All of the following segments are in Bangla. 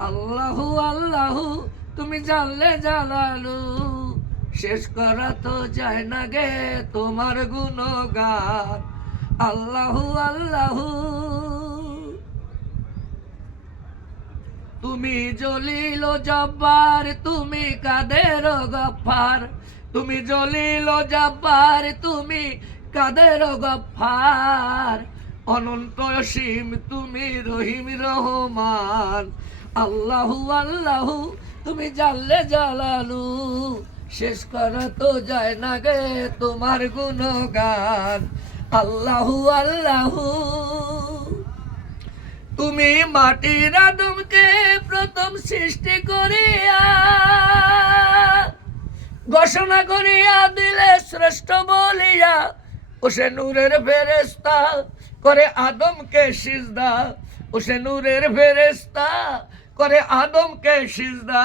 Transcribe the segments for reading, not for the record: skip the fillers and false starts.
আল্লাহু আল্লাহু তুমি জানলে জালালু, শেষ করা তো যায় না গে তোমার গুণগান। আল্লাহু আল্লাহু তুমি জলিল ও জব্বার, তুমি কাদের ও গফফার। তুমি জলিল ও জব্বার, তুমি কাদের ও গফফার। অনন্ত অসীম তুমি রহিম রহমান। আল্লাহু আল্লাহু তুমি জানলে জালালু, শেষ করা তো যায় না গে তোমার গুণগান। আল্লাহু আল্লাহু তুমি মাটির আদমকে প্রথম সৃষ্টি করিয়া ঘোষণা করিয়া দিলে শ্রেষ্ঠ বলিয়া। ও সে নূরের ফেরেশতা করে আদমকে সিজদা। ও সে নূরের ফেরেশতা করে আদমকে সিজদা।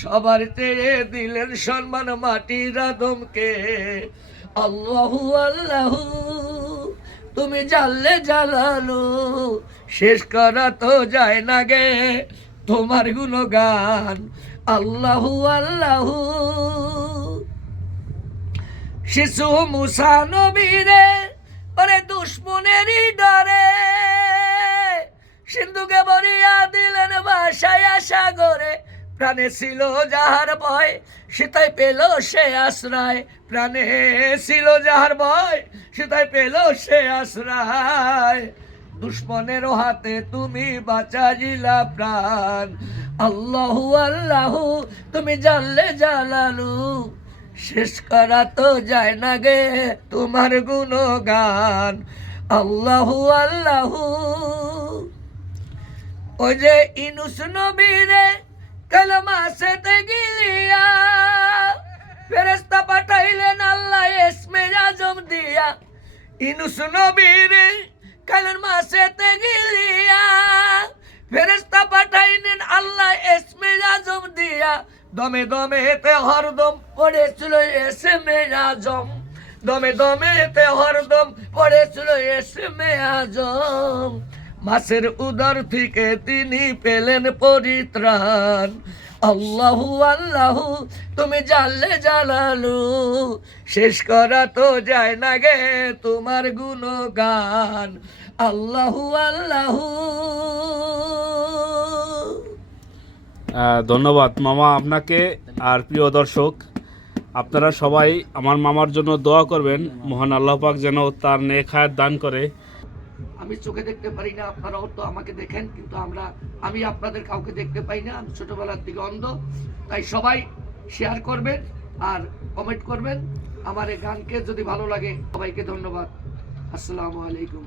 সবার চেয়ে দিলেন সম্মান মাটির আদমকে। আল্লাহু আল্লাহু তুমি জানলে জালালু, শেষ করা তো যায় না গে তোমার গুণগান। আল্লাহু আল্লাহু শিশু মুসা নবীরে ওরে দুশ্মনেরই ডরে সিন্ধুকে ভরিয়া দিলেন ভাসায়া সাগরে। প্রাণে ছিল যাহার ভয় সেটাই পেল সে আশ্রয়। প্রাণে ছিল যাহার ভয় সেটাই পেল সে আশ্রয়। দুশ্মনের হাতে তুমি বাঁচাইলা প্রাণ। আল্লাহু আল্লাহু তুমি জানলে জালালু, শেষ করা তো যায় না গে তোমার গুণগান। আল্লাহু আল্লাহু ওই যে ইউনূস নবীরে কালেমা সেতে গিলিয়া ফেরেশতা পাঠাইলেন আল্লাহ ইসমে আজম দিয়া। ইউনূস নবীরে কালেমা সেতে গিলিয়া ফেরেশতা পাঠাইলেন আল্লাহ ইসমে আজম দিয়া। দমে দমেতে হরদম পড়েছিল ইসমে আজম। দমে দমেতে হরদম পড়েছিল ইসমে আজম। মাছের উদর থেকে তিনি পেলেন পরিত্রাণ। আল্লাহু আল্লাহু তুমি জানলে জালালু, শেষ করা তো যায় না গে তোমার গুণগান। আল্লাহু আল্লাহু ধন্যবাদ মামা আপনাকে। আর প্রিয় দর্শক, আপনারা সবাই আমার মামার জন্য দোয়া করবেন, মহান আল্লাহ পাক যেন তার নেক হায়াত দান করে। আমি চোখে দেখতে পারি না, আপনারাও তো আমাকে দেখেন, কিন্তু আমি আপনাদের কাউকে দেখতে পাই না। আমি ছোটবেলার দিকে অন্ধ। তাই সবাই শেয়ার করবেন আর কমেন্ট করবেন। আমার এই গানকে যদি ভালো লাগে, সবাইকে ধন্যবাদ। আসসালামু আলাইকুম।